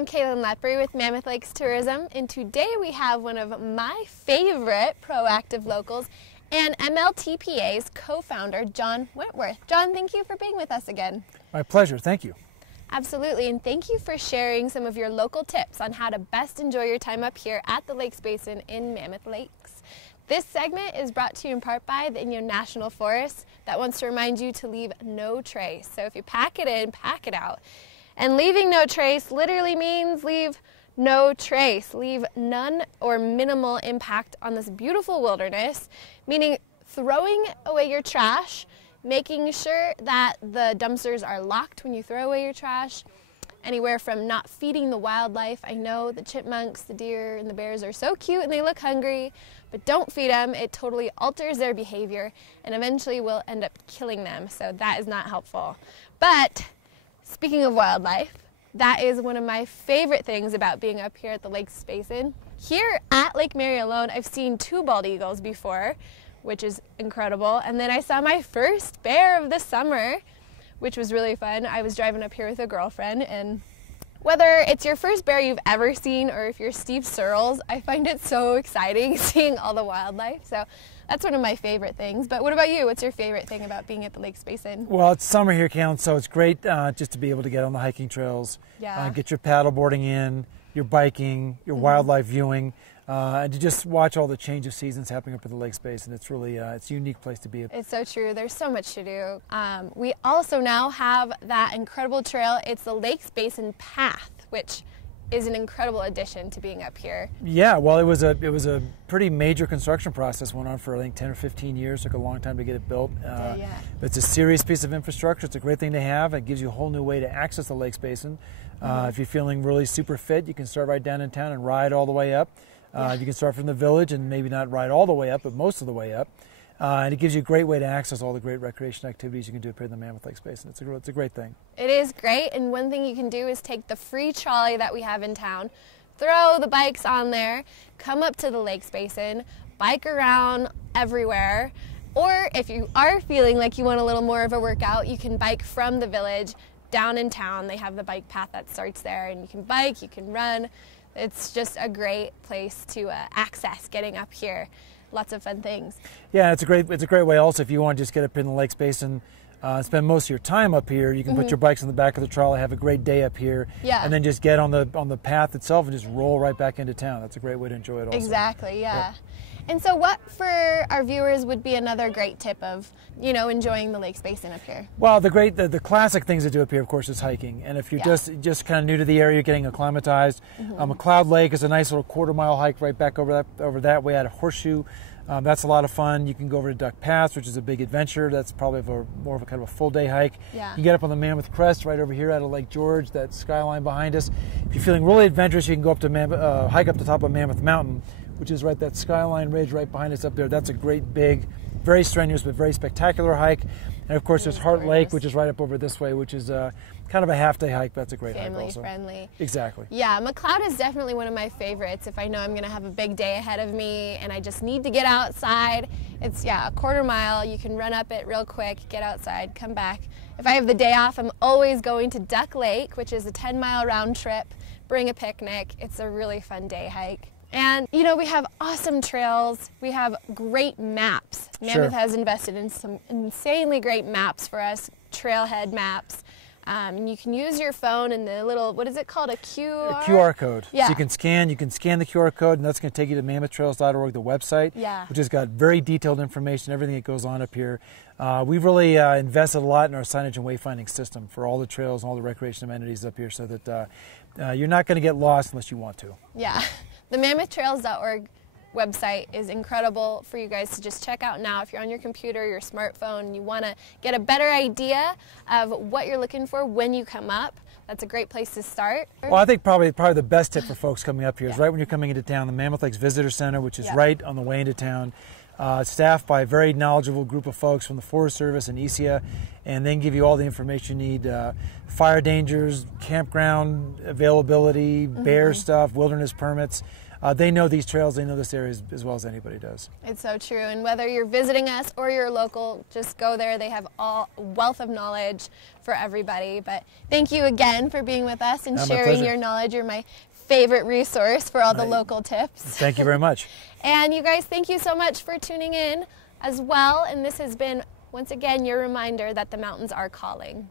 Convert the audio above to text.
I'm Kalyn Lepre with Mammoth Lakes Tourism, and today we have one of my favorite proactive locals and MLTPA's co-founder, John Wentworth. John, thank you for being with us again. My pleasure, thank you. Absolutely, and thank you for sharing some of your local tips on how to best enjoy your time up here at the Lakes Basin in Mammoth Lakes. This segment is brought to you in part by the Inyo National Forest that wants to remind you to leave no trace. So if you pack it in, pack it out. And leaving no trace literally means leave no trace. Leave none or minimal impact on this beautiful wilderness, meaning throwing away your trash, making sure that the dumpsters are locked when you throw away your trash, anywhere from not feeding the wildlife. I know the chipmunks, the deer, and the bears are so cute and they look hungry, but don't feed them. It totally alters their behavior and eventually will end up killing them, so that is not helpful. But speaking of wildlife, that is one of my favorite things about being up here at the Lakes Basin. Here at Lake Mary alone, I've seen 2 bald eagles before, which is incredible. And then I saw my first bear of the summer, which was really fun. I was driving up here with a girlfriend, and whether it's your first bear you've ever seen or if you're Steve Searles, I find it so exciting seeing all the wildlife. So that's one of my favorite things. But what about you? What's your favorite thing about being at the Lakes Basin? Well, it's summer here, Kalyn, so it's great just to be able to get on the hiking trails, get your paddle boarding in, your biking, your wildlife viewing, and to just watch all the change of seasons happening up at the Lakes Basin. It's really it's a unique place to be. It's so true. There's so much to do. We also now have that incredible trail. It's the Lakes Basin Path, which is an incredible addition to being up here. Yeah, well, it was a pretty major construction process. Went on for I think 10 or 15 years. Took a long time to get it built. It's a serious piece of infrastructure. It's a great thing to have. It gives you a whole new way to access the Lakes Basin. If you're feeling really super fit, you can start right down in town and ride all the way up. You can start from the village and maybe not ride all the way up, but most of the way up. And it gives you a great way to access all the great recreation activities you can do up here in the Mammoth Lakes Basin. It's a great thing. It is great, and one thing you can do is take the free trolley that we have in town, throw the bikes on there, come up to the Lakes Basin, bike around everywhere, or if you are feeling like you want a little more of a workout, you can bike from the village down in town. They have the bike path that starts there, and you can bike, you can run. It's just a great place to access getting up here. Lots of fun things. Yeah, it's a great way also if you want to just get up in the Lakes Basin and spend most of your time up here. You can put your bikes in the back of the trolley, have a great day up here, and then just get on the path itself and just roll right back into town. That's a great way to enjoy it also. Exactly, yeah. Yep. And so what for our viewers would be another great tip of, enjoying the Lakes Basin up here? Well, the classic things to do up here, of course, is hiking. And if you're just kind of new to the area, getting acclimatized, McLeod Lake is a nice little quarter-mile hike right back over that way at a horseshoe. That's a lot of fun. You can go over to Duck Pass, which is a big adventure. That's probably more of a kind of a full-day hike. Yeah. You can get up on the Mammoth Crest right over here out of Lake George, that skyline behind us. If you're feeling really adventurous, you can go up to hike up the top of Mammoth Mountain, which is that skyline ridge right behind us up there. That's a great, big, very strenuous but very spectacular hike. And of course, there's Hart Lake, which is right up over this way, which is kind of a half-day hike. But that's a great hike also. Family-friendly. Exactly. Yeah, McLeod is definitely one of my favorites. If I know I'm going to have a big day ahead of me and I just need to get outside, it's a quarter mile. You can run up it real quick, get outside, come back. If I have the day off, I'm always going to Duck Lake, which is a 10-mile round trip. Bring a picnic. It's a really fun day hike. And, we have awesome trails. We have great maps. Mammoth has invested in some insanely great maps for us, trailhead maps. And you can use your phone and the little, what is it called, a QR? A QR code. Yeah. So you can scan the QR code, and that's going to take you to mammothtrails.org, the website, which has got very detailed information, everything that goes on up here. We've really invested a lot in our signage and wayfinding system for all the trails and all the recreation amenities up here so that you're not going to get lost unless you want to. Yeah. The mammothtrails.org website is incredible for you guys to just check out now if you're on your computer, your smartphone, and you want to get a better idea of what you're looking for when you come up. That's a great place to start. Well, I think probably the best tip for folks coming up here is right when you're coming into town, the Mammoth Lakes Visitor Center, which is right on the way into town. Staffed by a very knowledgeable group of folks from the Forest Service and ESIA, and they can give you all the information you need, fire dangers, campground availability, bear stuff, wilderness permits. they know these trails, they know this area as well as anybody does. It's so true. And whether you're visiting us or you're local, just go there. They have a wealth of knowledge for everybody. But thank you again for being with us and sharing your knowledge. You're my favorite resource for all the local tips. Thank you very much. And you guys, thank you so much for tuning in as well. And this has been, once again, your reminder that the mountains are calling.